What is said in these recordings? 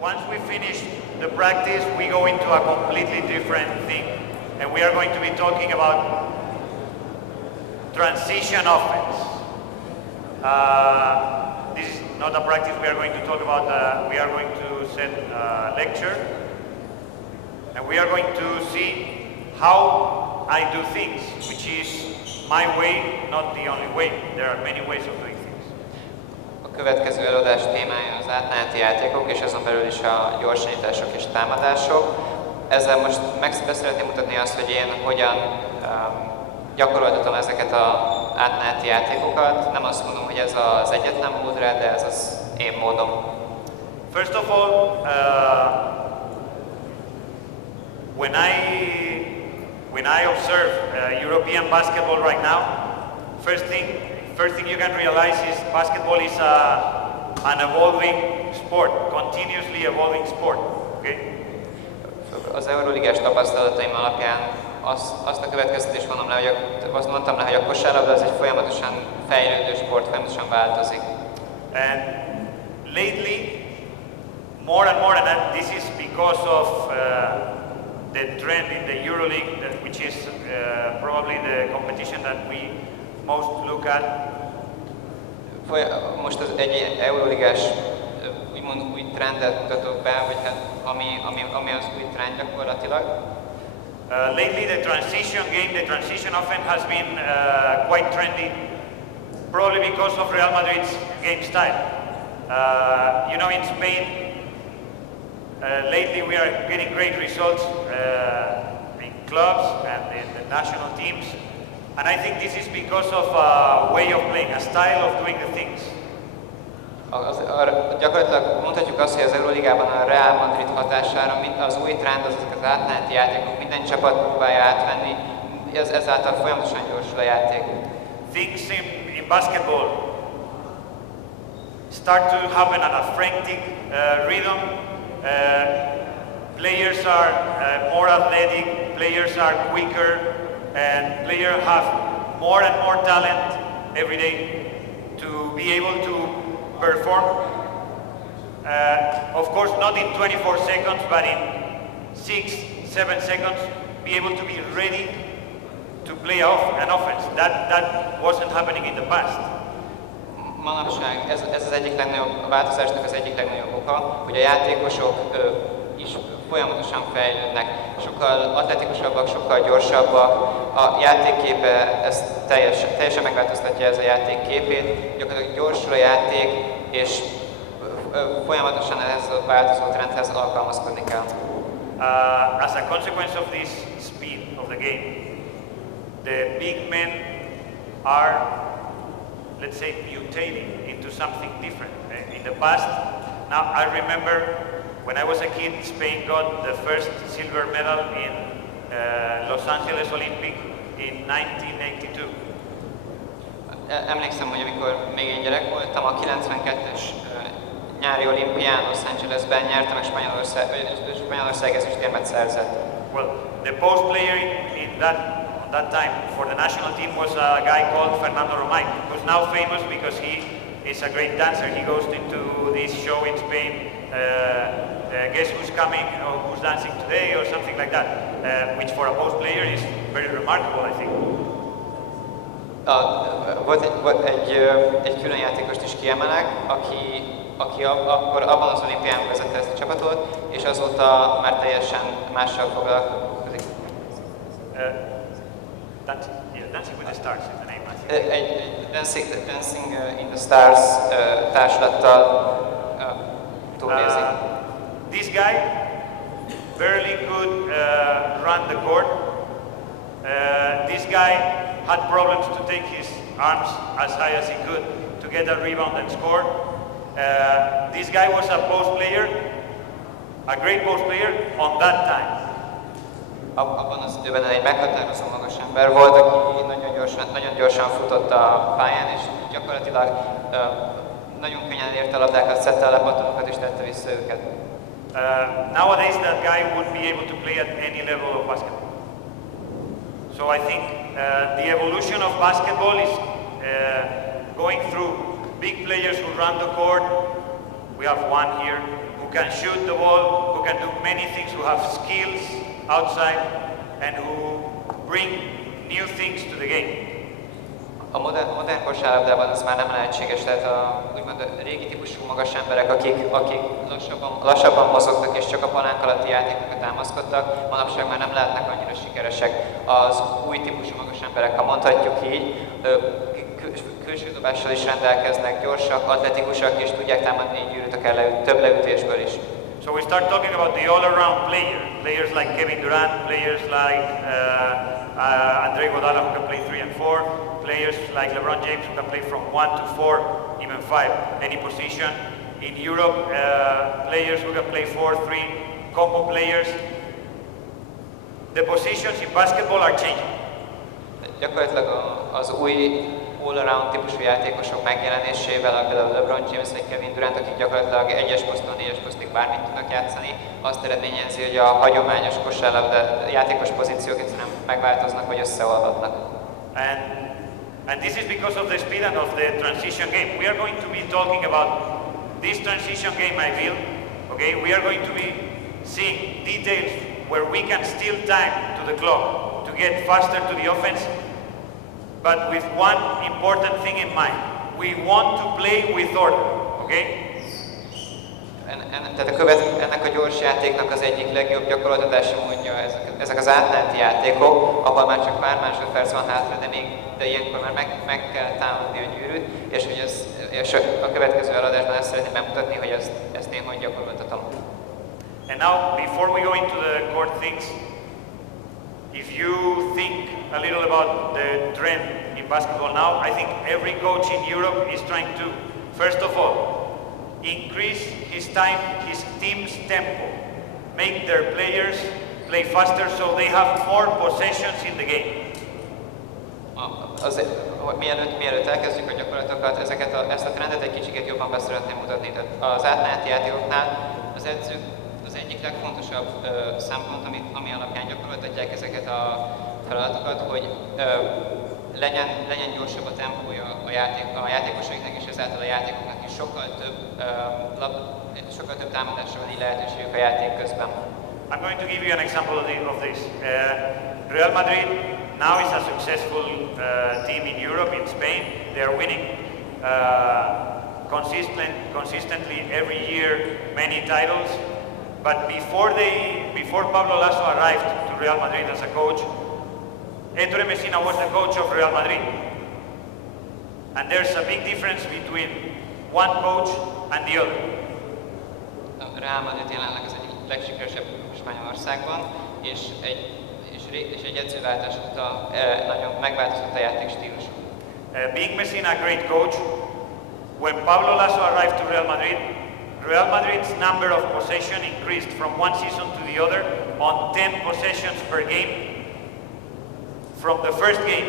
Once we finish the practice, we go into a completely different thing. And we are going to be talking about transition offense. This is not a practice we are going to talk about. We are going to set a lecture. And we are going to see how I do things, which is my way, not the only way. There are many ways of doing things. A következő előadás témája az átmeneti játékok, és azon belül is a gyorsanyítások és támadások. Ezzel most meg szeretném mutatni azt, hogy én hogyan gyakoroltatom ezeket az átmeneti játékokat. Nem azt mondom, hogy ez az egyetlen mód rá, de ez az én módom. First of all, when I observe European basketball right now, first thing you can realize is basketball is an evolving sport, continuously evolving sport. Okay? Az Euroligás tapasztalataim alapján azt a következtetést mondtam le, hogy a kosárlabda az egy folyamatosan fejlődő sport, folyamatosan változik. And lately, more and more, and this is because of the trend in the EuroLeague, which is probably the competition that we most look at. Most az egy Euroligás úgymond új trendet mutatok be, vagy hát ami az új trend gyakorlatilag. Lately the transition game, the transition offense has been quite trendy, probably because of Real Madrid's game style. You know, in Spain, lately we are getting great results in clubs and in the national teams. And I think this is because of a way of playing, a style of doing the things. Gyakorlatilag mondhatjuk azt, hogy az Euroligában a Real Madrid hatására az új trend, ezek az átmeneti játékok, minden csapat próbálja átvenni, ezáltal folyamatosan gyorsul a játék. Things in basketball start to happen at a frantic rhythm. Players are more athletic, players are quicker, and players have more and more talent every day to be able to perform. Of course, not in 24 seconds, but in 6-7 seconds, be able to be ready to play off an offense. That wasn't happening in the past. Manapság ez az egyik legnagyobb, a változásnak az egyik legnagyobb oka, hogy a játékosok is folyamatosan fejlődnek, sokkal atletikusabbak, sokkal gyorsabbak, a játékképe ezt teljesen megváltoztatja ez a játék képét, gyakorlatilag gyorsul a játék, és folyamatosan ehhez a változó trendhez alkalmazkodni kell. As a consequence of this speed of the game, the big men are, let's say, mutating into something different. In the past, now I remember when I was a kid, Spain got the first silver medal in Los Angeles Olympic in 1982. Emlékszem, hogy amikor még én gyerek voltam, a 92-es nyári olimpián Los Angelesben nyertem, és Spanyolország ezüstérmet szerzett. Well, the post player in that time for the national team was a guy called Fernando Romay, who's now famous because he is a great dancer. He goes into this show in Spain, Guess Who's Coming or Who's Dancing Today or something like that, which for a post player is very remarkable, I think. Volt egy külön játékost is kiemelek, aki akkor abban az olimpián vezette ezt a csapatot, és azóta már teljesen mással foglalkozik. Dancing with the Stars is the name, I think. Dancing in the Stars társulattal túlélzik. This guy barely could run the court. This guy had problems to take his arms as high as he could to get a rebound and score. This guy was a post player, a great post player on that time. Abban az időben egy meghatározó magas ember volt, aki nagyon gyorsan futott a pályán, és gyakorlatilag nagyon könnyen érte a labdákat, szedte a lepattanókat és tette vissza őket. Nowadays that guy would be able to play at any level of basketball. So I think the evolution of basketball is going through big players who run the court. We have one here who can shoot the ball, who can do many things, who have skills outside, and who bring new things to the game. A modern kosárlabdában ez már nem lehetséges, tehát úgymond a régi típusú magas emberek, akik lassabban mozogtak és csak a palánk alatti játékokra támaszkodtak, manapság már nem lehetnek annyira sikeresek. Az új típusú magas emberek, ha mondhatjuk így, külső dobással is rendelkeznek, gyorsak, atletikusak és tudják támadni egy gyűrűt akár több leütésből is. So we start talking about the all-around players like Kevin Durant, players like Andre Iguodala who can play 3 and 4, players like LeBron James who can play from 1 to 4, even 5, any position. In Europe, players who can play 4-3, combo players. The positions in basketball are changing. Gyakorlatilag az új all-around típusú játékosok megjelenésével, például LeBron James vagy Kevin Durant, akik gyakorlatilag 1-es poszton, 4-es posztig bármit tudnak játszani, azt eredményezi, hogy a hagyományos kosárlabda játékos pozíciók egyszerűen megváltoznak vagy összeolvadnak. And this is because of the speed and of the transition game. We are going to be talking about this transition game, I feel. Okay, we are going to be seeing details where we can steal time to the clock to get faster to the offense. But with one important thing in mind, we want to play with order, okay? Ennek a gyors játéknak az egyik legjobb gyakorlatilási módja ezek az átmeneti játékok, ahol már csak pár másodperc van hátra, de ilyenkor már meg kell támadni a gyűrűt, és a következő eladásban ezt szeretném bemutatni, hogy ezt én hogy gyakoroltatom. And now, before we go into the core things, if you think a little about the trend in basketball now, I think every coach in Europe is trying to, first of all, increase his team's tempo, make their players play faster so they have more possessions in the game. Mielőtt elkezdjük a gyakorlatokat, ezt a trendet egy kicsit jobban be szeretném mutatni. Tehát az átmeneti játékoknál az edzők az egyik legfontosabb szempont, ami alapján gyakoroltatják ezeket a feladatokat, hogy legyen gyorsabb a tempója a játékosaiknak, és ezáltal a játékoknak is sokkal több támadásra van így lehetőségük a játék közben. I'm going to give you an example of this. Real Madrid now is a successful team in Europe, in Spain. They are winning consistently every year many titles. But before Pablo Lasso arrived to Real Madrid as a coach, Ettore Messina was the coach of Real Madrid. And there's a big difference between one coach and the other. Real Madrid jelenleg az egyik legsikeresebb Spanyolországban, és egy edzőváltás óta nagyon megváltozott a játékstílus. Being Messina a great coach, when Pablo Lasso arrived to Real Madrid's number of possession increased from one season to the other on 10 possessions per game from the first game,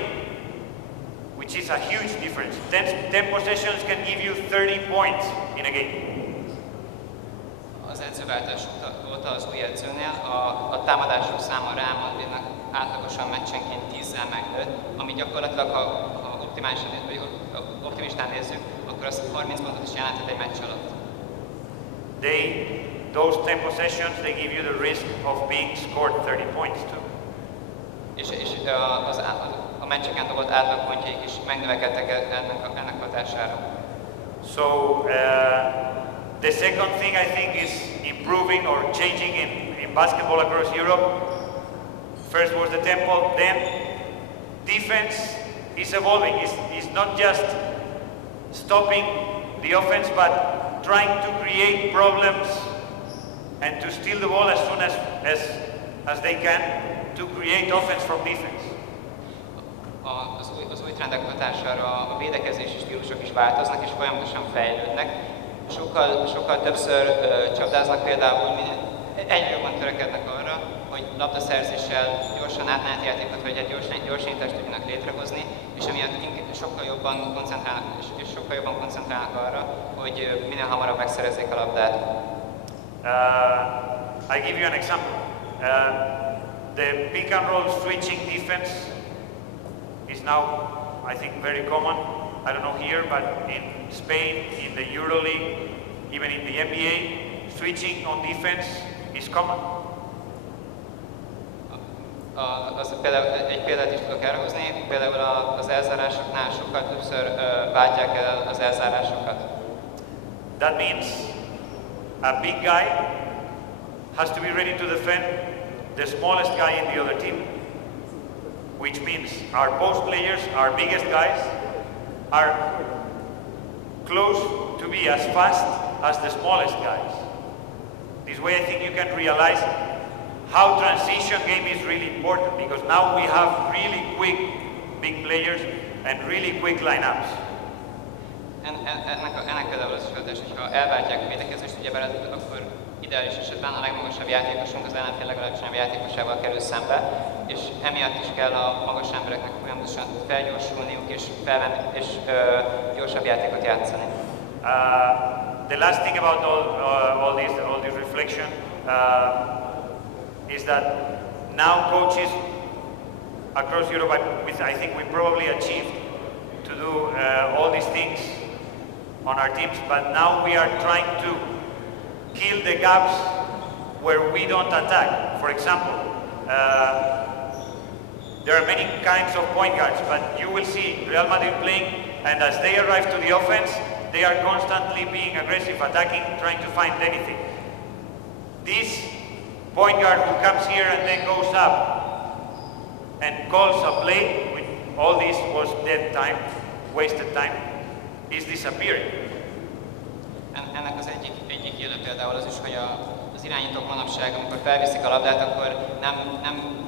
which is a huge difference. 10 possessions can give you 30 points in a game. Az edzőváltás óta az új edzőnél a támadások száma Real Madridnak átlagosan meccsenként 10-szel megnőtt, ami gyakorlatilag, ha optimistán nézzük, akkor az 30 pontot is jelenthet egy meccs alatt. Those 10 possessions, they give you the risk of being scored 30 points too. És a meccseken dobott átlagpontjaik is megnövekedtek ennek hatására. So the second thing I think is improving or changing in basketball across Europe. First was the tempo, then defense is evolving. It's not just stopping the offense, but trying to create problems and to steal the ball as soon as they can to create offense from defense. Az új trendek hatására a védekezési stílusok is változnak és folyamatosan fejlődnek. Sokkal többször csapdáznak például, egyre jobban törekednek arra, hogy labdaszerzéssel gyorsan átmeneti játékot vagy egy gyorsítást tudjanak létrehozni, és emiatt sokkal jobban koncentrálnak arra, hogy minél hamarabb megszerezzék a labdát. I give you an example. The pick and roll switching defense is now, I think, very common. I don't know here, but in Spain, in the EuroLeague, even in the NBA, switching on defense is common. Egy példát is tudok elhozni, például az elzárásoknál sokkal többször váltják el az elzárásokat. That means a big guy has to be ready to defend the smallest guy in the other team, which means our post players, our biggest guys, are close to be as fast as the smallest guys. This way I think you can realize how transition game is really important, because now we have really quick big players and really quick lineups. Ennek például az is hatás, hogyha elváltják a védekezést, ugyebár akkor ideális esetben a legmagasabb játékosunk az ellenfél legalacsonyabb játékosával kerül szembe, és emiatt is kell a magas embereknek folyamatosan felgyorsulniuk és gyorsabb játékot játszani. The last thing about all this reflection is that now coaches across Europe, I think we probably achieved to do all these things on our teams, but now we are trying to kill the gaps where we don't attack. For example, there are many kinds of point guards, but you will see Real Madrid playing, and as they arrive to the offense, they are constantly being aggressive, attacking, trying to find anything. This point guard who comes here and then goes up and calls a play, with all this was dead time, wasted time, is disappearing. Ennek az egyik jele például az is, hogy az irányítók manapság, amikor felviszik a labdát, akkor nem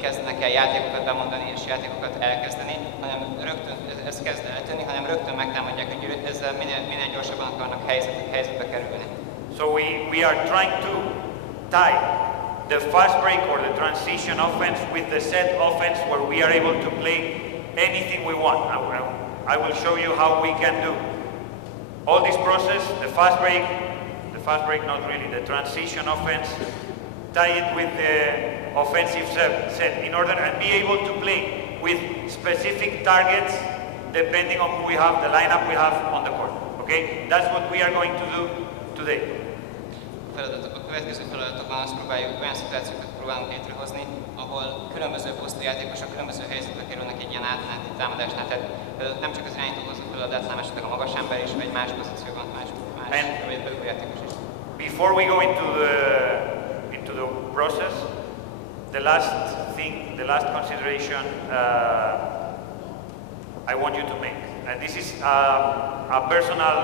kezdenek el játékokat bemondani és játékokat elkezdeni, hanem rögtön ez kezd eltűnni, hanem rögtön megtámadják, hogy ezzel minél gyorsabban akarnak helyzetbe kerülni. So we are trying to tie the fast break or the transition offense with the set offense, where we are able to play anything we want. I will show you how we can do all this process, the fast break not really, the transition offense, tie it with the offensive set in order and be able to play with specific targets depending on who we have, the lineup we have on the court. Okay? That's what we are going to do today. A következő feladatokban azt próbáljuk, olyan szituációkat próbálunk létrehozni, ahol különböző posztú játékosok különböző helyzetbe kerülnek egy ilyen átmeneti támadásnál. Tehát nem csak az irányító hozza feladat, hanem esetleg a magas ember is, vagy más pozícióban más vagy belül játékos is. Before we go into the process, the last consideration I want you to make, and this is a personal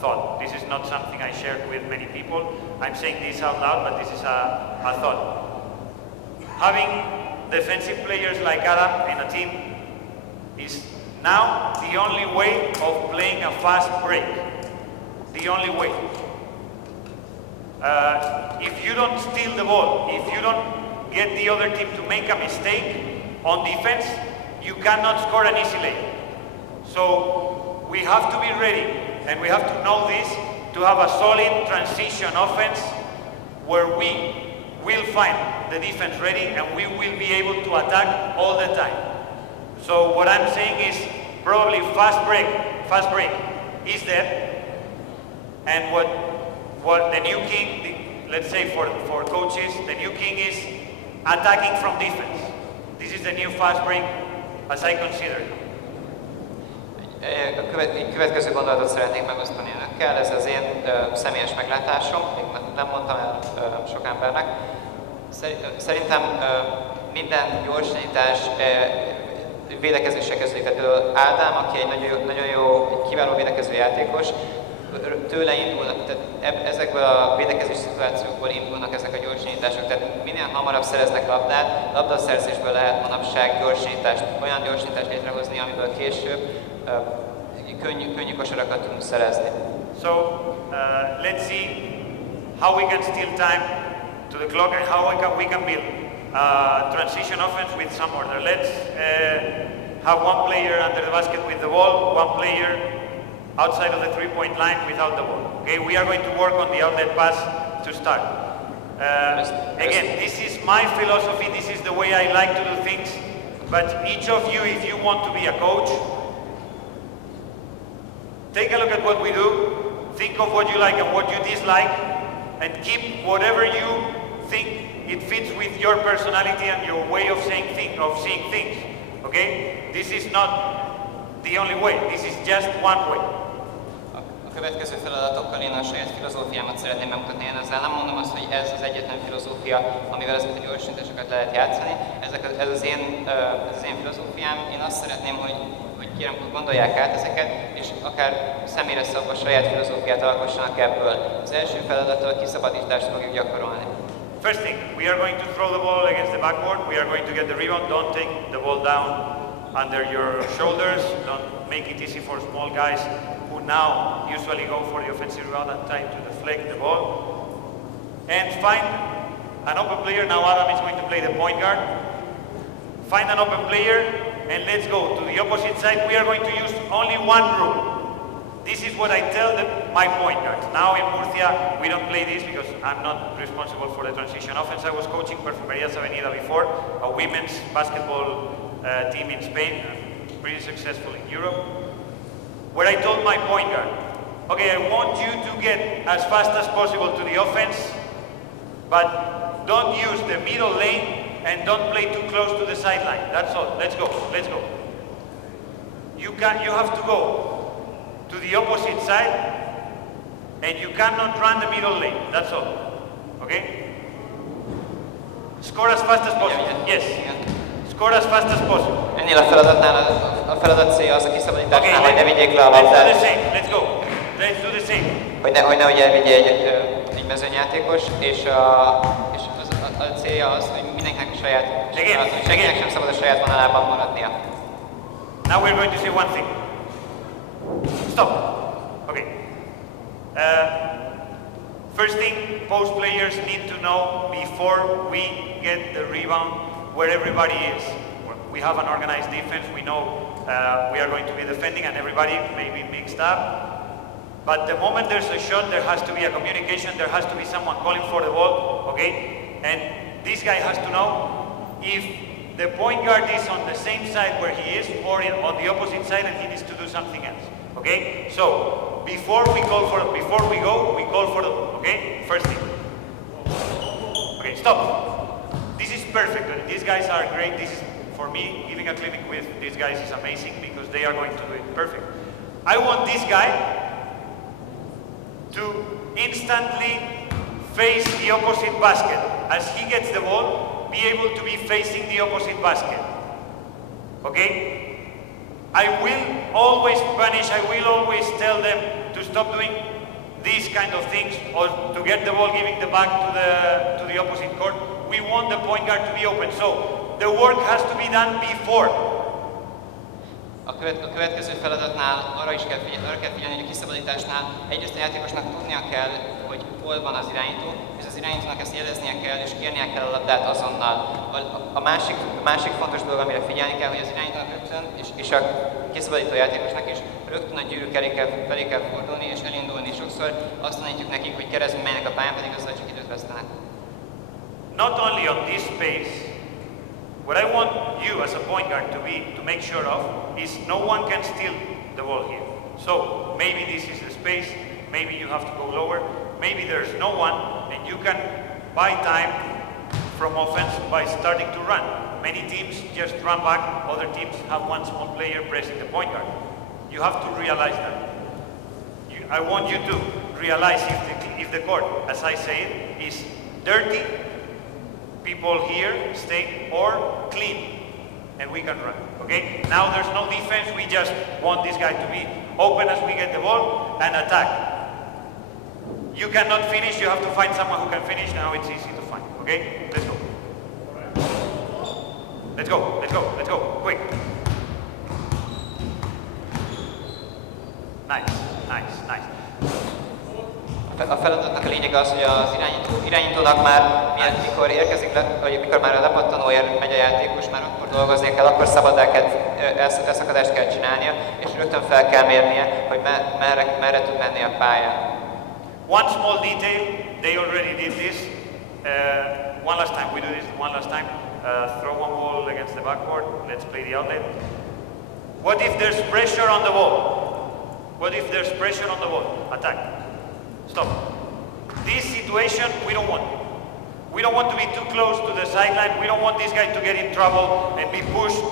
thought. This is not something I shared with many people. I'm saying this out loud, but this is a thought. Having defensive players like Adam in a team is now the only way of playing a fast break. The only way. If you don't steal the ball, if you don't get the other team to make a mistake on defense, you cannot score an easy lane. So we have to be ready, and we have to know this, to have a solid transition offense where we will find the defense ready and we will be able to attack all the time. So what I'm saying is probably fast break is dead, and what the new king, let's say for coaches, the new king is attacking from defense. This is the new fast break as I consider it. Egy következő gondolatot szeretnék megosztani önökkel, ez az én személyes meglátásom, még nem mondtam el sok embernek. Szerintem minden gyorsítás védekezéssel kezdődik. Tehát például Ádám, aki egy nagyon jó, egy kiváló védekező játékos, tőle indulnak, tehát ezekből a védekezés szituációkból indulnak ezek a gyorsítások. Tehát minél hamarabb szereznek labdát, labdaszerzésből lehet manapság gyorsítást, olyan gyorsítást létrehozni, amiből később könnyű kosarakat tudunk szerezni. So let's see how we can steal time to the clock and how we can build transition offense with some order. Let's have one player under the basket with the ball, one player outside of the three-point line without the ball. Okay, we are going to work on the outlet pass to start. Again, this is my philosophy, this is the way I like to do things, but each of you, if you want to be a coach, take a look at what we do, think of what you like and what you dislike, and keep whatever you think it fits with your personality and your way of seeing things. Okay? This is not the only way. This is just one way. A következő feladatokkal én a saját filozófiámat szeretném bemutatni. Én ezzel nem mondom azt, hogy ez az egyetlen filozófia, amivel ezeket a gyorsításokat lehet játszani. Ez az én filozófiám. Én azt szeretném, hogy kérem, hogy gondolják át ezeket, és akár személyre szabva saját filozófiát alkossanak ebből. Az első feladattól a kiszabadítást fogjuk gyakorolni. First thing, we are going to throw the ball against the backboard. We are going to get the rebound. Don't take the ball down under your shoulders. Don't make it easy for small guys who now usually go for the offensive rebound and try to deflect the ball. And find an open player. Now Adam is going to play the point guard. Find an open player and let's go to the opposite side. We are going to use only one rule. This is what I tell my point guards. Now in Murcia, we don't play this because I'm not responsible for the transition offense. I was coaching Perfumerías Avenida before, a women's basketball team in Spain, pretty successful in Europe, where I told my point guard, okay, I want you to get as fast as possible to the offense, but don't use the middle lane and don't play too close to the sideline. That's all. Let's go. Let's go. You have to go to the opposite side, and you cannot run the middle lane. That's all. Okay? Score as fast as possible. Yes. Score as fast as possible. Ennél a feladatnál a feladat célja az a kiszabadításnál, hogy ne vigyék le a labdát. labdát. Let's do the same. Let's go. Let's do the same. Hogy nehogy elvigye egy mezőnyjátékos, és a célja az, hogy mindenkinek a saját, senkinek sem szabad a saját vonalában maradnia. Now we're going to say one thing. Stop. Okay. First thing, post players need to know before we get the rebound where everybody is. We have an organized defense. We know we are going to be defending and everybody may be mixed up. But the moment there's a shot, there has to be a communication. There has to be someone calling for the ball. Okay? And this guy has to know if the point guard is on the same side where he is or on the opposite side and he needs to do something else. Okay? So, before we go, we call for the, okay? First thing. Okay, stop. This is perfect. These guys are great. This is, for me, giving a clinic with these guys is amazing because they are going to do it perfect. I want this guy to instantly face the opposite basket. As he gets the ball, be able to be facing the opposite basket. Okay? I will always punish, I will always tell them to stop doing these kind of things or to get the ball giving the back to the opposite court. We want the point guard to be open. So the work has to be done before. A következő feladatnál arra kell figyelni, hogy a kiszabadításnál egyrészt a játékosnak tudnia kell, hogy hol van az irányító, és az irányítónak ezt jeleznie kell, és kérnie kell a labdát azonnal. A másik fontos dolog, amire figyelni kell, hogy az irányítónak rögtön, és a kiszabadító játékosnak is rögtön a gyűrűk felé kell fordulni és elindulni. Sokszor azt tanítjuk nekik, hogy keresztül menjenek a pályán, pedig azzal csak időt vesztenek. Not only on this space, what I want you as a point guard to make sure of is no one can steal the ball here. So maybe this is the space, maybe you have to go lower, maybe there's no one and you can buy time from offense by starting to run. Many teams just run back, other teams have one small player pressing the point guard. You have to realize that. I want you to realize if the court, as I say it, is dirty, people here stay or clean and we can run. Okay? Now there's no defense, we just want this guy to be open as we get the ball and attack. You cannot finish, you have to find someone who can finish. Now it's easy to find. Okay? Let's go. Let's go, let's go, let's go, quick. Nice, nice, nice. A feladatnak a lényege az, hogy az irányítónak már mikor érkezik le, vagy mikor már a lepattanóért megy a játékos, már akkor dolgozni kell, akkor szabaddá kell, elszakadást kell csinálnia, és rögtön fel kell mérnie, hogy merre tud menni a pályán. One small detail, they already did this. One last time, we do this one last time. Throw one ball against the backboard, let's play the outlet. What if there's pressure on the ball? What if there's pressure on the ball? Attack. Stop. This situation, we don't want. We don't want to be too close to the sideline. We don't want this guy to get in trouble and be pushed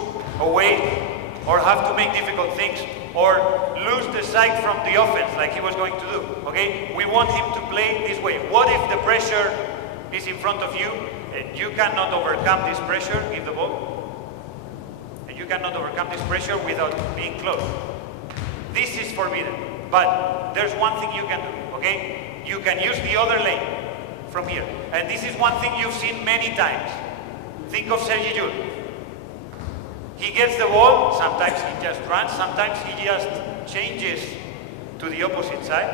away or have to make difficult things or lose the sight from the offense like he was going to do, okay? We want him to play this way. What if the pressure is in front of you and you cannot overcome this pressure, give the ball, and you cannot overcome this pressure without being close? This is forbidden, but there's one thing you can do, okay? You can use the other lane from here. And this is one thing you've seen many times. Think of Sergi Llull. He gets the ball, sometimes he just runs, sometimes he just changes to the opposite side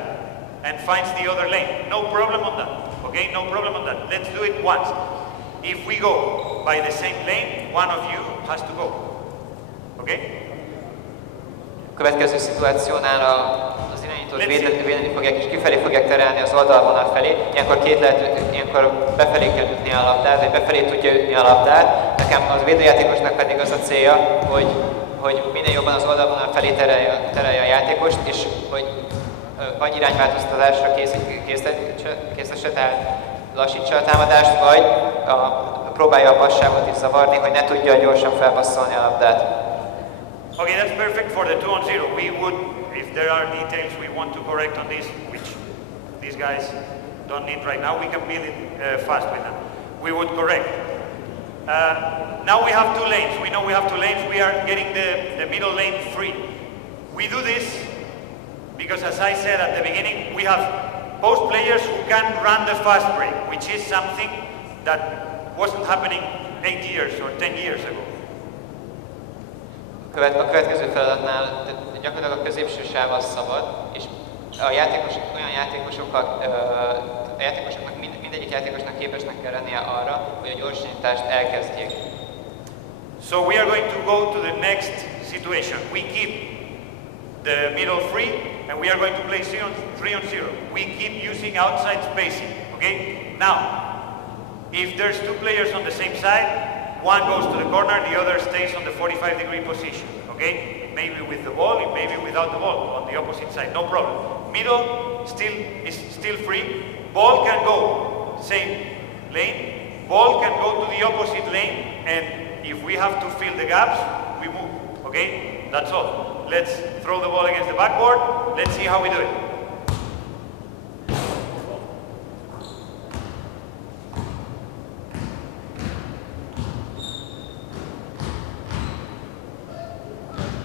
and finds the other lane. No problem on that, okay? No problem on that. Let's do it once. If we go by the same lane, one of you has to go, okay? A következő szituációnál az irányítót védeni fogják és kifelé fogják terelni az oldalvonal felé. Ilyenkor befelé kell ütni a labdát, vagy befelé tudja ütni a labdát. Nekem az védőjátékosnak pedig az a célja, hogy minél jobban az oldalvonal felé terelje a játékost, és hogy vagy irányváltoztatásra készítse, tehát lassítsa a támadást, vagy próbálja a passzávot is zavarni, hogy ne tudja gyorsan felpasszolni a labdát. Okay, that's perfect for the 2-on-0. We would, if there are details we want to correct on this, which these guys don't need right now, we can build it fast with them. We would correct. Now we have two lanes. We know we have two lanes. We are getting the middle lane free. We do this because, as I said at the beginning, we have post players who can run the fast break, which is something that wasn't happening 8 years or 10 years ago. A következő feladatnál gyakorlatilag a középső sáv az szabad, és a játékosok, olyan játékosoknak mindegyik játékosnak képesnek kell lennie arra, hogy a gyorsítást elkezdjék. So we are going to go to the next situation. We keep the middle free and we are going to play 3-on-0. We keep using outside spacing, okay? Now, if there's two players on the same side, one goes to the corner, the other stays on the 45-degree position, okay? It may be with the ball, it may be without the ball, on the opposite side, no problem. Middle is still free. Ball can go same lane, ball can go to the opposite lane, and if we have to fill the gaps, we move, okay? That's all. Let's throw the ball against the backboard. Let's see how we do it.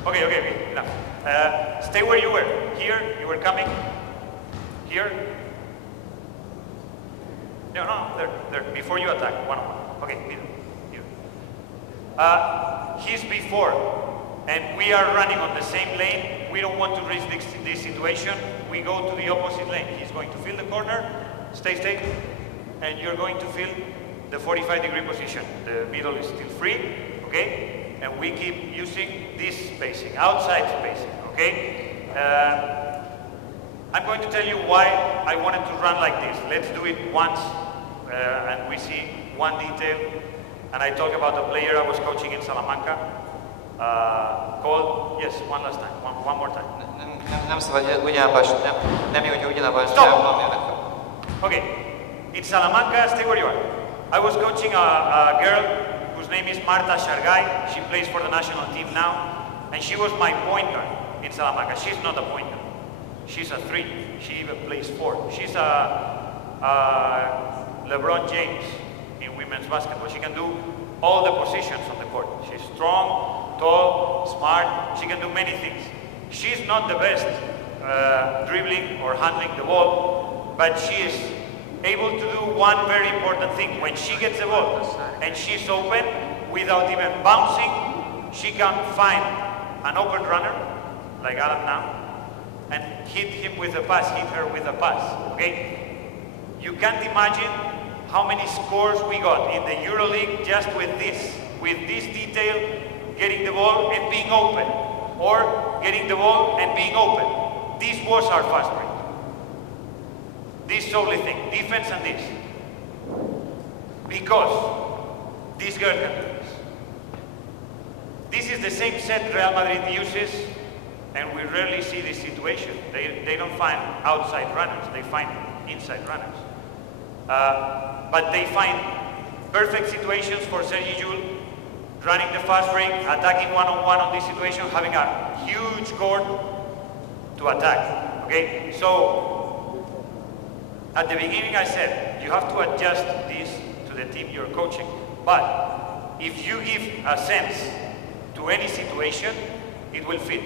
Okay, enough. Stay where you were. Here, you were coming. Here. No, there. Before you attack, one-on-one. Okay, here. He's before, and we are running on the same lane. We don't want to risk this situation. We go to the opposite lane. He's going to fill the corner. Stay. And you're going to fill the 45-degree position. The middle is still free, okay? And we keep using this spacing, outside spacing, okay? I'm going to tell you why I wanted to run like this. Let's do it once, and we see one detail. And I talk about a player I was coaching in Salamanca, called, yes, one last time, one more time. Nem szabad nem jó, hogy ugyanabban Okay, in Salamanca, stay where you are. I was coaching a girl whose name is Marta Shargay. She plays for the national team now, and she was my point guard in Salamanca. She's not a point guard. She's a 3. She even plays 4. She's a LeBron James in women's basketball. She can do all the positions on the court. She's strong, tall, smart. She can do many things. She's not the best dribbling or handling the ball, but she is able to do one very important thing. When she gets the ball and she's open, without even bouncing, she can find an open runner, like Adam now, and hit him with a pass, hit her with a pass, okay? You can't imagine how many scores we got in the EuroLeague just with this detail, getting the ball and being open, or getting the ball and being open. This was our fast break. This solely thing, defense and this. Because this girl can do this. This is the same set Real Madrid uses, and we rarely see this situation. They don't find outside runners, they find inside runners. But they find perfect situations for Sergi Jules, running the fast break, attacking one-on-one on this situation, having a huge court to attack, okay? So, at the beginning I said, you have to adjust this to the team you're coaching. But, if you give a sense to any situation, it will fit.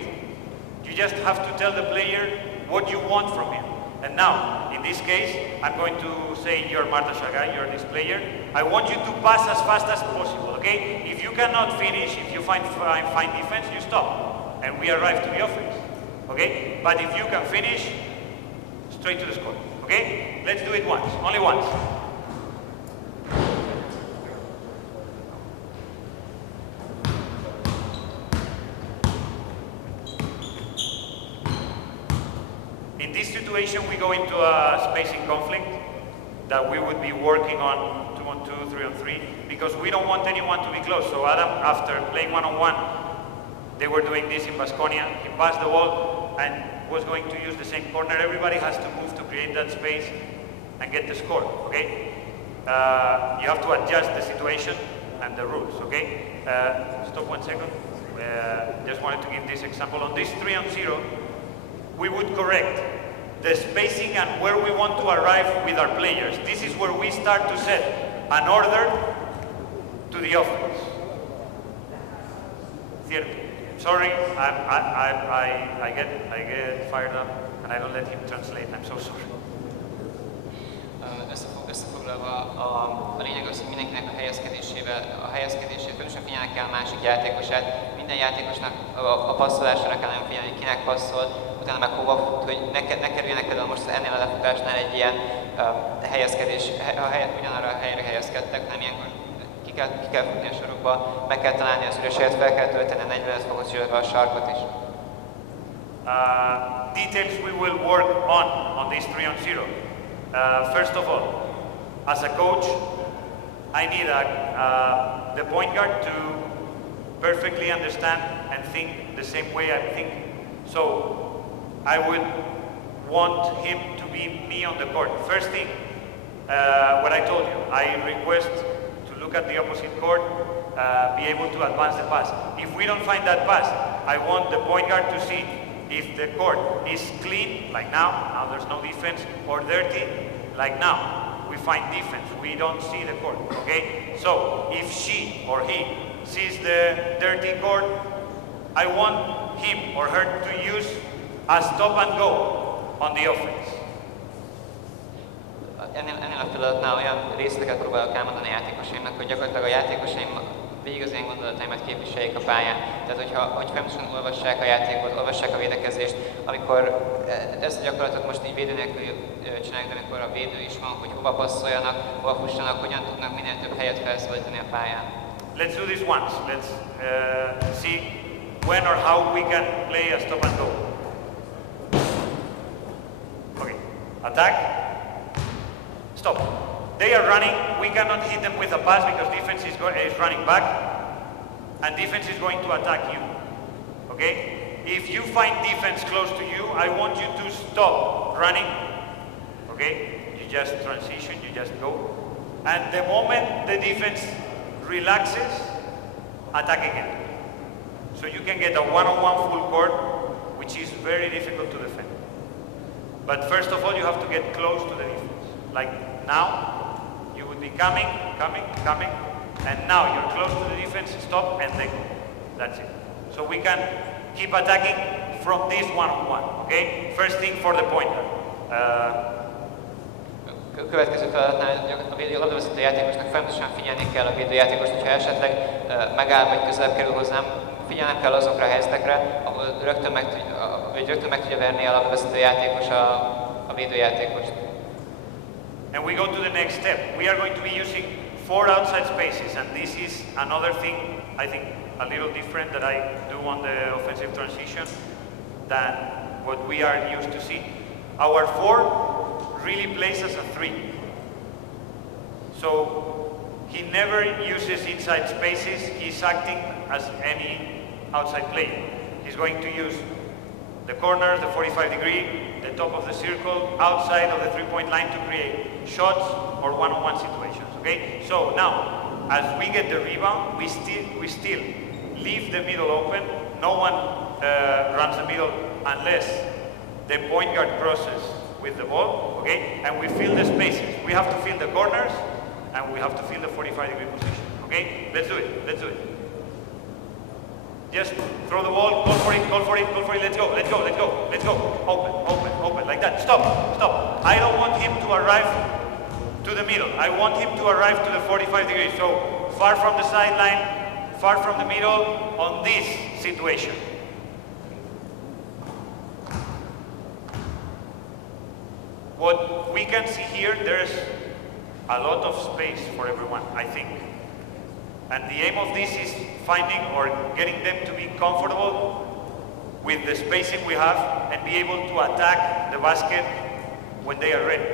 You just have to tell the player what you want from him. And now, in this case, I'm going to say you're Marta Shagai, you're this player. I want you to pass as fast as possible, okay? If you cannot finish, if you find defense, you stop. And we arrive to the offense, okay? But if you can finish, straight to the score, okay? Let's do it once, only once. In this situation, we go into a spacing conflict that we would be working on 2-on-2, 3-on-3, because we don't want anyone to be close. So Adam, after playing one-on-one, they were doing this in Baskonia. He passed the ball and was going to use the same corner. Everybody has to move to create that space and get the score, okay? You have to adjust the situation and the rules, okay? Stop 1 second. Just wanted to give this example. On this 3-on-0, we would correct the spacing and where we want to arrive with our players. This is where we start to set an order to the offense. Cierto. Sorry, I get fired up and I don't let him translate. I'm so sorry. Összefoglalva a lényeg az, hogy mindenkinek a helyezkedését, különösen figyelnek kell a másik játékosát. Minden játékosnak a passzolására kell nem figyelni, kinek passzol, utána meg hova fut, hogy ne kerüljenek például most ennél a lefutásnál egy ilyen helyezkedés, ugyanarra a helyre helyezkedtek, hanem ilyenkor ki kell futni a sorokba, meg kell találni az üres helyet, fel kell tölteni a 45 fokos csőrbe a sarkot is. Details we will work on this 3-on-0. First of all, as a coach, I need the point guard to perfectly understand and think the same way I think. So I would want him to be me on the court. First thing, what I told you, I request to look at the opposite court, be able to advance the pass. If we don't find that pass, I want the point guard to see if the court is clean, like now there's no defense, or dirty, like now, we find defense, we don't see the court, okay? So, if she or he sees the dirty court, I want him or her to use a stop and go on the offense. Ennél a feladatnál olyan részleteket próbálok elmondani a játékosaimnak, hogy gyakorlatilag a játékosaim végig az én gondolataimat képviseljék a pályán. Tehát, hogy folyamatosan olvassák a játékot, olvassák a védekezést, amikor ezt a gyakorlatot most így védő nélkül csináljuk, de amikor a védő is van, hogy hova passzoljanak, hova fussanak, hogyan tudnak minél több helyet felszólítani a pályán. Let's do this once. Let's see when or how we can play a stop and go. Okay. Attack. Stop. They are running, we cannot hit them with a pass because defense is running back and defense is going to attack you, okay? If you find defense close to you, I want you to stop running, okay? You just transition, you just go. And the moment the defense relaxes, attack again. So you can get a one-on-one full court, which is very difficult to defend. But first of all, you have to get close to the defense. Like now, you would be coming, and now you're close to the defense, stop, and then go. That's it. So we can keep attacking from this one-on-one, okay? First thing for the pointer. Következő feladatnál a labdavezető játékosnak folyamatosan figyelni kell a védőjátékost, hogyha esetleg megáll vagy közelebb kerül hozzám, figyelnem kell azokra a helyzetekre, ahol rögtön meg tudja verni a labdavezető játékos a védőjátékost. And we go to the next step. We are going to be using 4 outside spaces, and this is another thing, I think, a little different that I do on the offensive transition than what we are used to see. Our 4 really plays as a 3. So he never uses inside spaces. He's acting as any outside player. He's going to use the corners, the 45-degree, the top of the circle, outside of the three-point line to create shots or one-on-one situations, okay? So now, as we get the rebound, we still leave the middle open. No one runs the middle unless the point guard crosses with the ball, okay? And we fill the spaces. We have to fill the corners, and we have to fill the 45-degree position, okay? Let's do it, let's do it. Just throw the ball, go for it, go for it, go for it, let's go, let's go, let's go, let's go. Open, open, open, like that. Stop, stop. I don't want him to arrive to the middle. I want him to arrive to the 45 degrees. So far from the sideline, far from the middle, on this situation. What we can see here, there's a lot of space for everyone, I think. And the aim of this is finding or getting them to be comfortable with the spacing we have and be able to attack the basket when they are ready.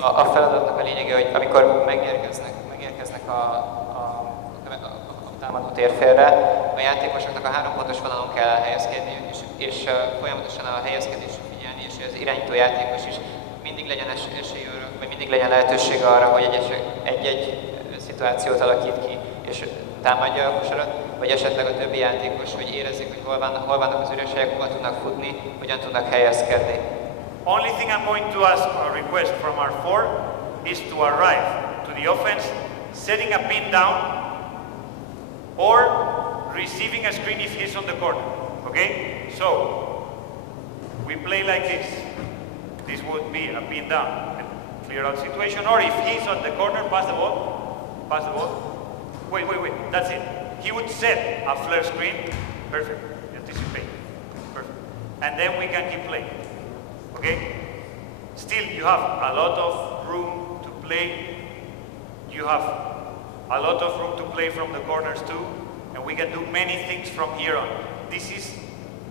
A feladatnak a lényege, hogy amikor megérkeznek a támadó térfélre, a játékosoknak a 3 pontos vonalon kell elhelyezkedniük, és folyamatosan a helyezkedésre figyelni, és az irányító játékos is mindig legyen esélyőr, vagy mindig legyen lehetőség arra, hogy egy szituációt alakít ki, és támadja a kosarat, vagy esetleg a többi játékos, hogy érezzék, hogy hol vannak az üres helyek, hol tudnak futni, hogyan tudnak helyezkedni. Only thing I'm going to ask or request from our 4 is to arrive to the offense, setting a pin down, or receiving a screen if he's on the corner, okay? So, we play like this. This would be a pin down and clear out situation, or if he's on the corner, pass the ball. Pass the ball. Wait, wait, wait. That's it. He would set a flare screen. Perfect. Anticipate. Perfect. And then we can keep playing. Okay? Still, you have a lot of room to play. You have a lot of room to play from the corners too. And we can do many things from here on. This is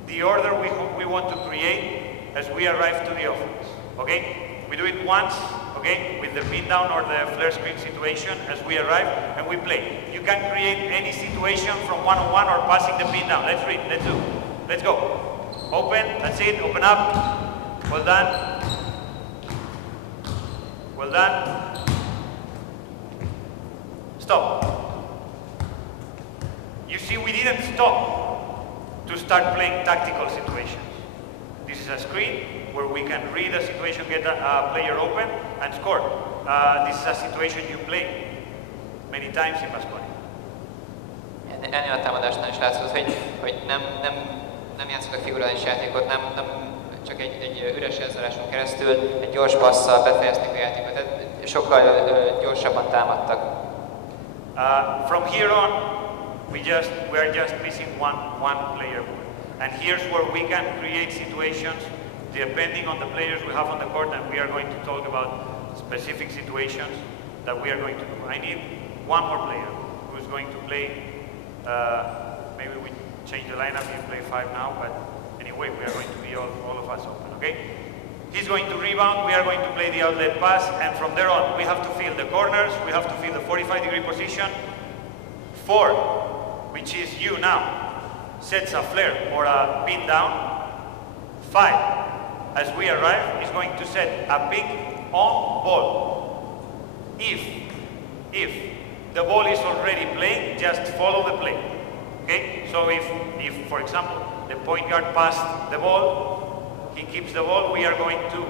the order we want to create as we arrive to the offense. Okay? We do it once. Okay, with the pin down or the flare screen situation as we arrive and we play. You can create any situation from one-on-one or passing the pin down. Let's read, let's do. Let's go. Open, that's it, open up. Well done. Well done. Stop. You see, we didn't stop to start playing tactical situations. This is a screen where we can read a situation, get a player open, and score. This is a situation you play many times in basketball. Ennél a támadásnál is látszott, hogy nem játszottak figurális játékot, nem csak egy üres elzáráson keresztül, egy gyors passzal befejezték a játékot, tehát sokkal gyorsabban támadtak. From here on, we are just missing one player. And here's where we can create situations depending on the players we have on the court, and we are going to talk about specific situations that we are going to do. I need one more player who's going to play, maybe we change the lineup, you play 5 now, but anyway, we are going to be all of us open, okay? He's going to rebound, we are going to play the outlet pass, and from there on, we have to fill the corners, we have to fill the 45-degree position. 4, which is you now, sets a flare or a pin down. 5, as we arrive, is going to set a pick on ball. If the ball is already playing, just follow the play. Okay? So if for example, the point guard passed the ball, he keeps the ball, we are going to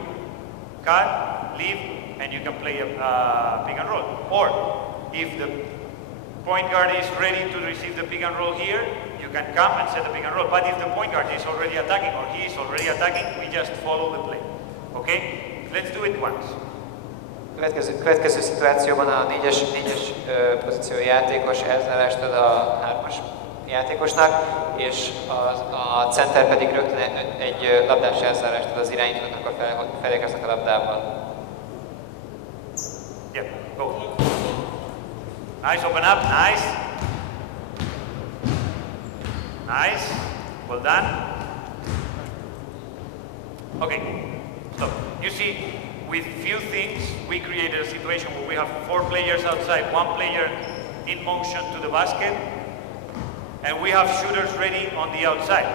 cut, leave, and you can play a pick and roll. Or if the point guard is ready to receive the pick and roll here, you can come and set the pick and roll. But if the point guard is already attacking or he is already attacking, we just follow the play. Okay? Let's do it once. Következő szituációban a 4-es pozíció játékos elzárást ad a 3-as játékosnak, és a center pedig rögtön egy labdás elzárást ad az irányítónak, a felérkeznek a labdával. Yeah, go. Nice, open up, nice. Nice, well done. Okay, so you see, with few things, we created a situation where we have 4 players outside, 1 player in motion to the basket, and we have shooters ready on the outside.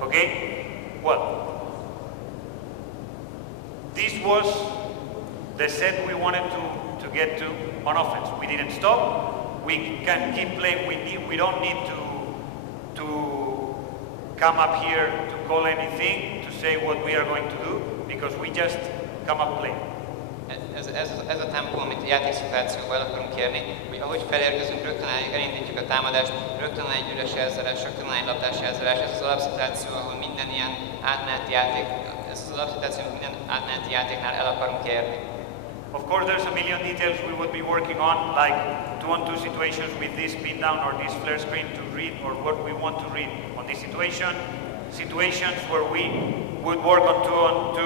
Okay? Well, this was the set we wanted to get to on offense. We didn't stop. We can keep playing. We don't need to come up here to call anything, to say what we are going to do, because we just come up playing. Ez a tempó, amit játékszituációval akarunk kérni, hogy ahogy felérkezünk, rögtön elindítjuk a támadást, rögtön egy üres elzárás, rögtön egy labdás elzárás. Ez az alapszituáció, ahol minden ilyen átmeneti játék, ez az alapszituáció, minden átmeneti játéknál el akarunk érni. Of course, there's a million details we would be working on, like 2-on-2 situations with this pin down or this flare screen to read, or what we want to read on this situation. Situations where we would work on 2-on-2,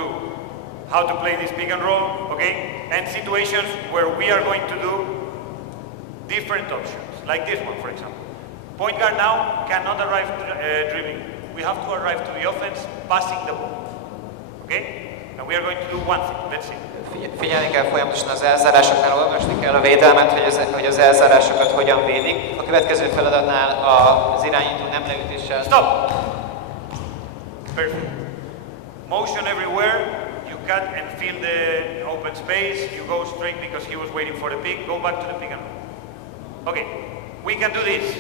how to play this pick and roll, okay? And situations where we are going to do different options, like this one, for example. Point guard now cannot arrive dribbling. We have to arrive to the offense passing the ball, okay? And we are going to do one thing. Let's see. Figyelni kell folyamatosan az elzárásoknál, olvasni kell a védelmet, hogy az elzárásokat hogyan védik. A következő feladatnál az irányító nem leütéssel... Stop! Perfect. Motion everywhere. You cut and feel the open space. You go straight because he was waiting for the pick. Go back to the pick and roll. Okay, we can do this.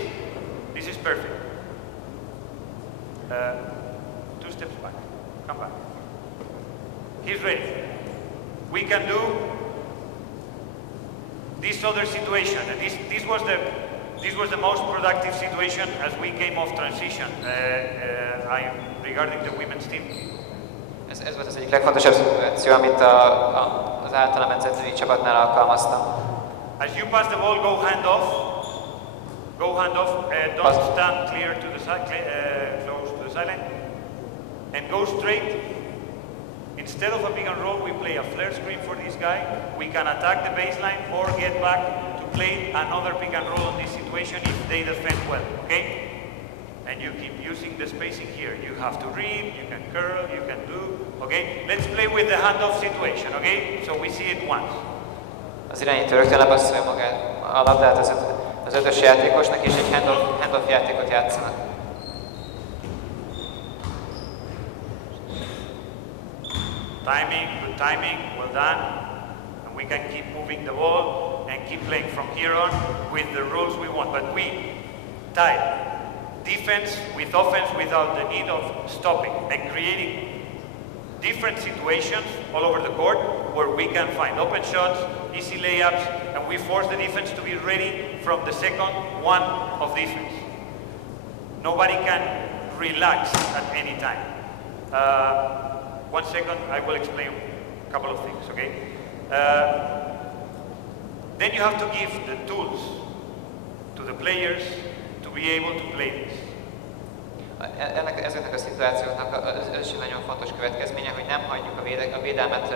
This is perfect. 2 steps back. Come back. He's ready. We can do this other situation, and this was the most productive situation as we came off transition regarding the women's team. Ez volt az egyik legfontosabb szituáció, amit az általam edzett női csapatnál alkalmaztam. As you pass the ball, go hand off. Don't stand clear to the side, close to the sideline, and go straight. Instead of a pick and roll, we play a flare screen for this guy. We can attack the baseline or get back to play another pick and roll on this situation if they defend well, okay? And you keep using the spacing here. You have to read, you can curl, you can do, okay? Let's play with the handoff situation, okay? So we see it once. Az irányító rögtön lepasszolja magát a labdát az ötös játékosnak, és egy handoff játékot játszanak. Good timing, well done. And we can keep moving the ball and keep playing from here on with the rules we want. But we tie defense with offense without the need of stopping and creating different situations all over the court where we can find open shots, easy layups, and we force the defense to be ready from the second one of defense. Nobody can relax at any time. 1 second, I will explain a couple of things, okay? Then you have to give the tools to the players to be able to play this. Ezeknek a szituációknak ez is egy nagyon fontos következménye, hogy nem hagyjuk a védelmet,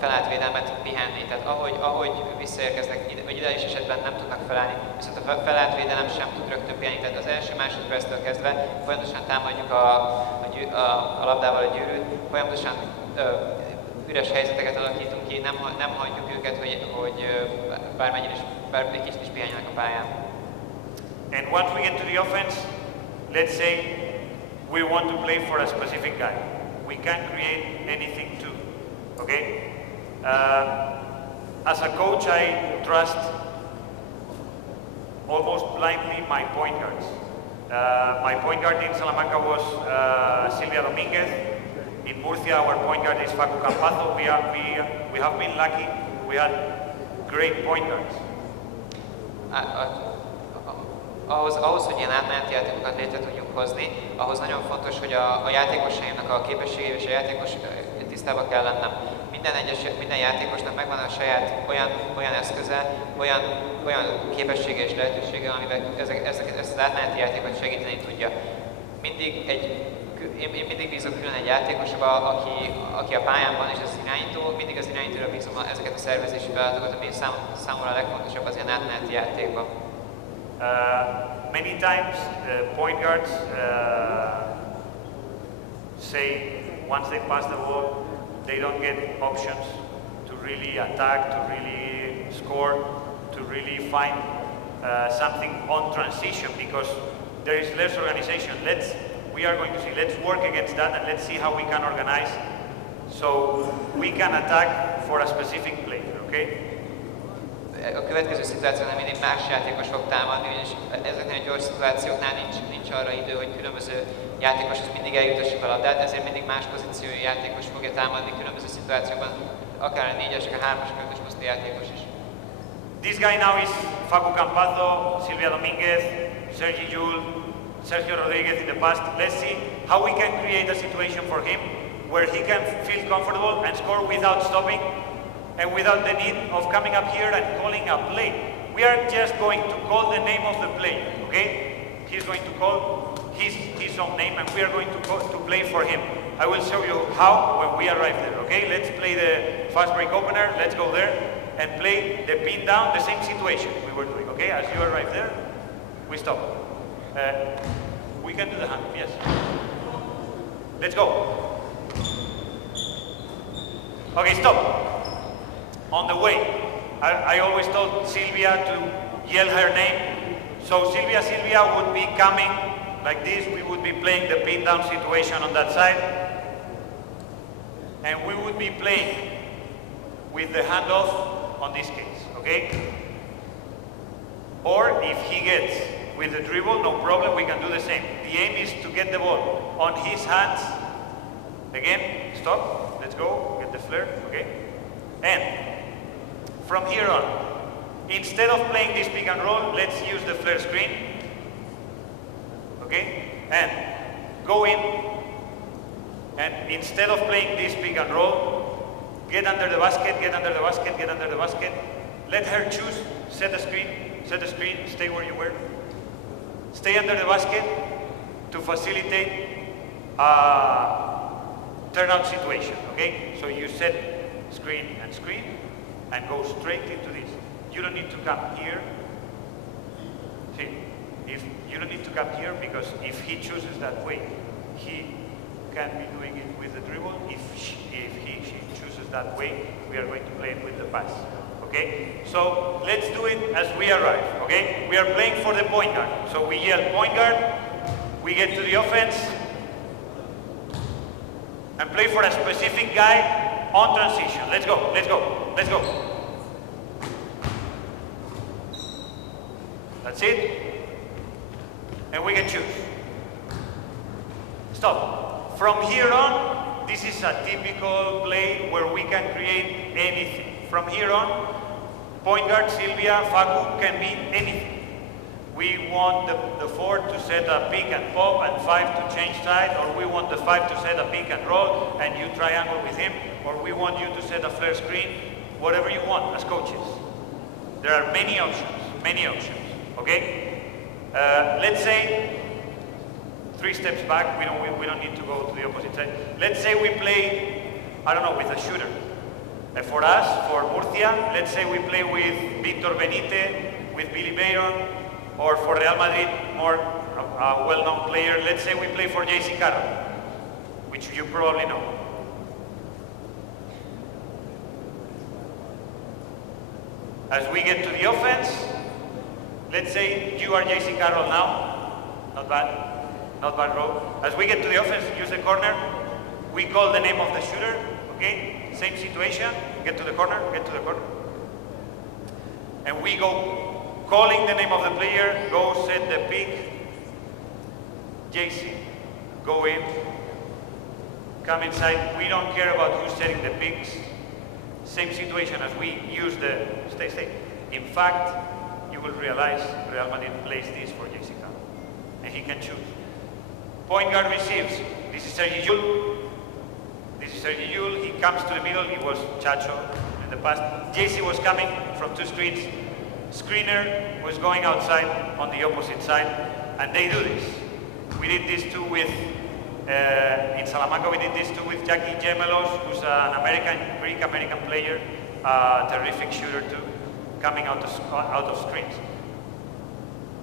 felállt védelmet pihenni. Tehát ahogy visszaérkeznek, vagy ideális esetben nem tudnak felállni, viszont a felállt védelem sem tud rögtön pihenni. Tehát az első másodperctől kezdve folyamatosan támadjuk a labdával a gyűrűt, folyamatosan üres helyzeteket alakítunk ki, nem hagyjuk őket, hogy bármennyire is, bár egy kicsit is pihenjenek a pályán. And once we get to the offense, let's say we want to play for a specific guy. We can create anything too, okay? As a coach, I trust almost blindly my point guards. My point guard in Salamanca was Silvia Dominguez. In Murcia, our point guard is Facu Campazo. We have been lucky. We had great point guards. Ahhoz, hogy ilyen átmeneti játékokat létre tudjunk hozni, ahhoz nagyon fontos, hogy a játékosainknak a képességével és a játékos tisztában kell lennem. Minden játékosnak megvan a saját olyan eszköze, olyan képessége és lehetősége, amivel ezt az átmeneti játékot segíteni tudja. Én mindig bízok külön egy játékosba, aki a pályán van, és az irányító, mindig az irányítóra bízom ezeket a szervezési feladatokat, ami számomra a legfontosabb az ilyen átmeneti játékban. Many times point guards say once they pass the ball, they don't get options to really attack, to really score, to really find something on transition because there is less organization. We are going to see, let's work against that and let's see how we can organize So we can attack for a specific player, okay? A következő szituációnál mindig más játékos fog támadni, és ezeknél a gyors szituációknál nincs arra idő, hogy különböző játékoshoz mindig eljutassuk a labdát, ezért mindig más pozíciói játékos fogja támadni különböző szituációkban, akár a 4-es, a 3-as, 5-ös posztú játékos is. This guy now is Facu Campazzo, Silvia Dominguez, Sergi Yul, Sergio Rodriguez in the past. Let's see how we can create a situation for him where he can feel comfortable and score without stopping and without the need of coming up here and calling a play. We are just going to call the name of the player, okay? He's going to call his own name and we are going to play for him. I will show you how when we arrive there, okay? Let's play the fast break opener, let's go there and play the pin down, the same situation we were doing, okay? As you arrive there, we stop. We can do the hand, yes. Let's go. Okay, stop. On the way, I always told Silvia to yell her name. So Silvia would be coming like this. We would be playing the pin down situation on that side. And we would be playing with the handoff on this case, okay? Or if he gets with the dribble, no problem, we can do the same. The aim is to get the ball on his hands. Again, stop, let's go, get the flare, okay? And from here on, instead of playing this pick and roll, let's use the flare screen, okay? And go in, and instead of playing this pick and roll, get under the basket, get under the basket, get under the basket. Let her choose, set the screen, stay where you were. Stay under the basket to facilitate a turnout situation, okay? So you set screen and go straight into this. You don't need to come here. See, if you don't need to come here because if he chooses that way, he can be doing it with the dribble. If she chooses that way, we are going to play it with the pass. Okay? So let's do it as we arrive. Okay? We are playing for the point guard. So we yell point guard, we get to the offense, and play for a specific guy on transition. Let's go, let's go, let's go. That's it. And we can choose. Stop. From here on, this is a typical play where we can create anything. From here on, point guard Silvia, Facu can be anything. We want the 4 to set a pick and pop and 5 to change side, or we want the 5 to set a pick and roll and you triangle with him, or we want you to set a flare screen, whatever you want as coaches. There are many options, okay? Let's say 3 steps back, we don't need to go to the opposite side. Let's say we play, I don't know, with a shooter. For us, for Murcia, let's say we play with Victor Benite, with Billy Bayron, or for Real Madrid, more well-known player, let's say we play for JC Carroll, which you probably know. As we get to the offense, let's say you are JC Carroll now, not bad row. As we get to the offense, use the corner, we call the name of the shooter, okay? Same situation, get to the corner, and we go calling the name of the player, go set the pick, JC, go in, come inside. We don't care about who's setting the picks. Same situation as we use the stay. In fact, you will realize Real Madrid plays this for JC Carroll, and he can choose. Point guard receives. This is Sergi Yul. He comes to the middle. He was Chacho in the past. JC was coming from 2 screens. Screener was going outside on the opposite side, and they do this. We did this too with, in Salamanca, we did this too with Jackie Gemelos, who's an Greek-American player, terrific shooter too, coming out of screens.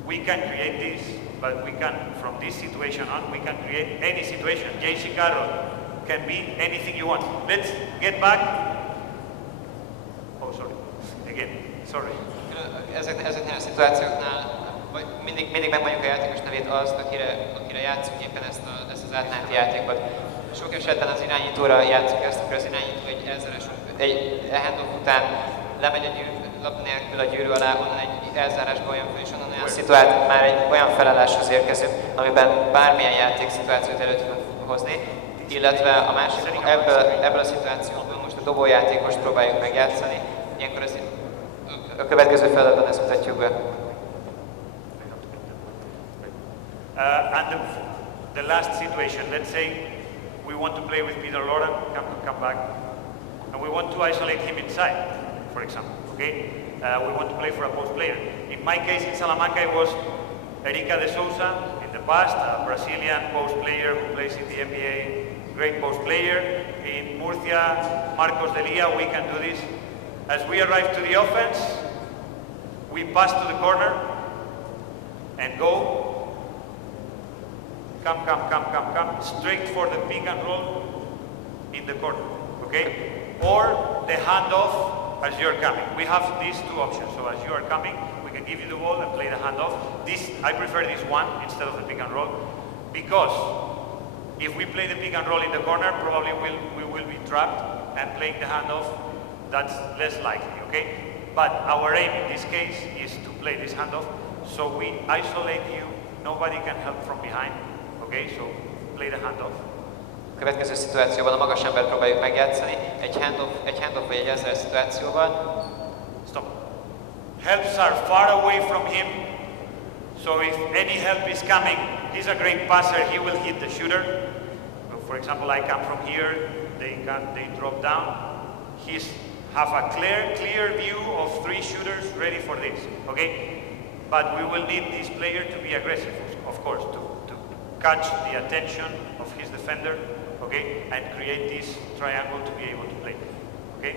We can create this, but we can, from this situation on, we can create any situation. JC Carroll can be anything you want. Let's get back. Oh, sorry. Again, sorry. Ezeknél a szituációknál mindig megmondjuk a játékos nevét azt, akire játszunk éppen ezt az átmeneti játékot. Sok esetben az irányítóra játszik ezt, akkor az irányító egy handoff után lemegy a labda nélkül a gyűrű alá, onnan egy elzárásba jön fel, és onnan olyan szituációt, már egy olyan felálláshoz érkezünk, amiben bármilyen játékszituációt elő tudunk hozni, illetve a másik, ebből a szituációból most a dobójátékost próbáljuk megjátszani, ilyenkor a következő feladatban ezt mutatjuk be. And the last situation, let's say we want to play with Peter Loren, come back, and we want to isolate him inside, for example, okay? We want to play for a post player. In my case in Salamanca it was Erika de Souza in the past, a Brazilian post player who plays in the NBA, great post player. In Murcia, Marcos Delia, we can do this. As we arrive to the offense, we pass to the corner and go. Come, straight for the pick and roll in the corner, okay? Or the handoff as you're coming. We have these two options. So as you are coming, we can give you the ball and play the handoff. I prefer this one instead of the pick and roll, because if we play the pick and roll in the corner, probably we will be trapped, and playing the handoff, that's less likely, okay? But our aim in this case is to play this handoff, so we isolate you, nobody can help from behind. Okay, so play the handoff. A következő szituációban a magas embert próbáljuk megjátszani, egy handoff vagy egy ezzel szituációban. Stop. Helps are far away from him, so if any help is coming, he's a great passer, he will hit the shooter. So for example, I come from here, they drop down. He's have a clear view of three shooters ready for this, okay? But we will need this player to be aggressive, of course, to catch the attention of his defender, okay, and create this triangle to be able to play, okay?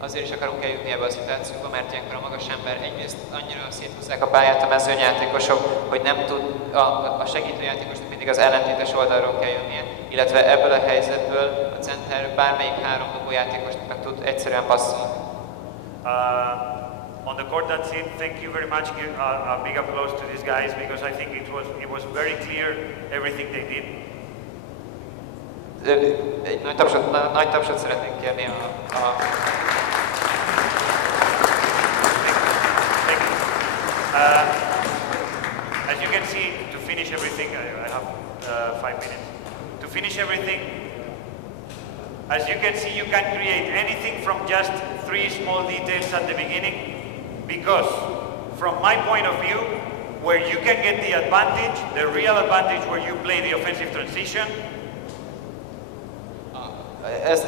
Azért is akarunk eljutni ebbe a szituációba, mert ilyenkor a magas ember egyrészt annyira széthúzzák a pályát a mezőnyjátékosok, hogy nem tud a segítőjátékosnak mindig az ellentétes oldalról kell jönnie, illetve ebből a helyzetből a center bármelyik három dobójátékosnak tud egyszerűen passzolni. On the court, that's it. Thank you very much. Give a big applause to these guys, because I think it was very clear everything they did. Egy nagy tapsot szeretnénk kérni a... Thank you. As you can see, to finish everything, I have 5 minutes. To finish everything, as you can see, you can create anything from just 3 small details at the beginning. Because from my point of view, where you can get the advantage, the real advantage where you play the offensive transition.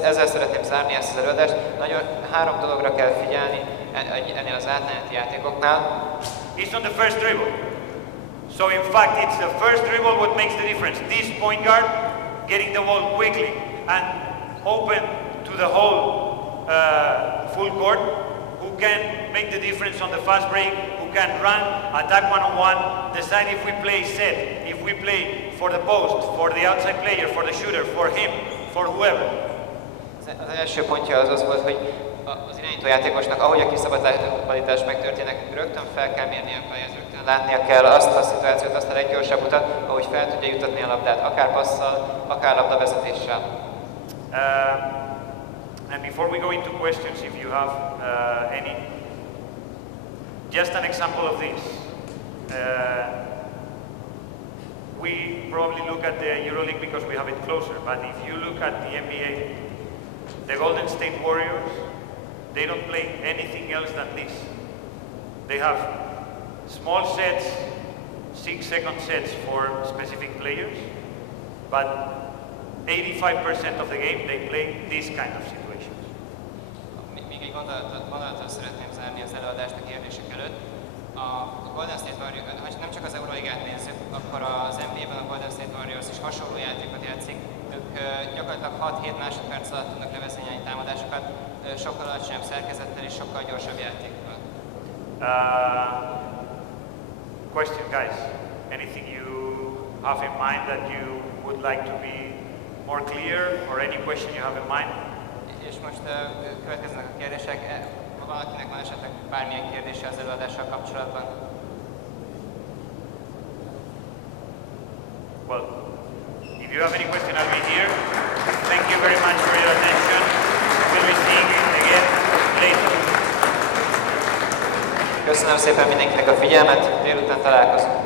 Ezzel szeretném zárni ezt az előadást. Nagyon 3 dologra kell figyelni ennél az átmeneti játékoknál. It's on the first dribble. So in fact, it's the first dribble what makes the difference. This point guard getting the ball quickly and open to the whole full court, who can make the difference on the fast break, who can run, attack one-on-one, decide if we play set, if we play for the post, for the outside player, for the shooter, for him, for whoever. Az első pontja az volt, hogy az irányítójátékosnak, ahogy a kiszabadítás megtörténik, rögtön fel kell mérnie a pályát, rögtön látnia kell azt a szituációt, azt a leggyorsabb utat, ahogy fel tudja jutatni a labdát, akár passzal, akár labdavezetéssel. And before we go into questions, if you have any, just an example of this. We probably look at the EuroLeague because we have it closer, but if you look at the NBA, the Golden State Warriors, they don't play anything else than this. They have small sets, 6-second sets for specific players, but 85% of the game they play this kind of situations. Még egy gondolatot szeretném zárni az előadást a kérdések előtt. A Golden State Warriors, ha nem csak az Euroligát nézzük, akkor az NBA-ben a Golden State Warriors is hasonló játékot játszik. Ők gyakorlatilag 6-7 másodperc alatt tudnak levezényelni támadásokat, sokkal alacsonyabb szerkezettel és sokkal gyorsabb játékkal. Question, guys. Anything you have in mind that you would like to be more clear, or any question you have in mind? És most következnek a kérdések. Ha valakinek van esetleg bármilyen kérdése az előadással kapcsolatban. Well, if you have any question, I'll be here. Köszönöm szépen mindenkinek a figyelmet, délután találkozunk.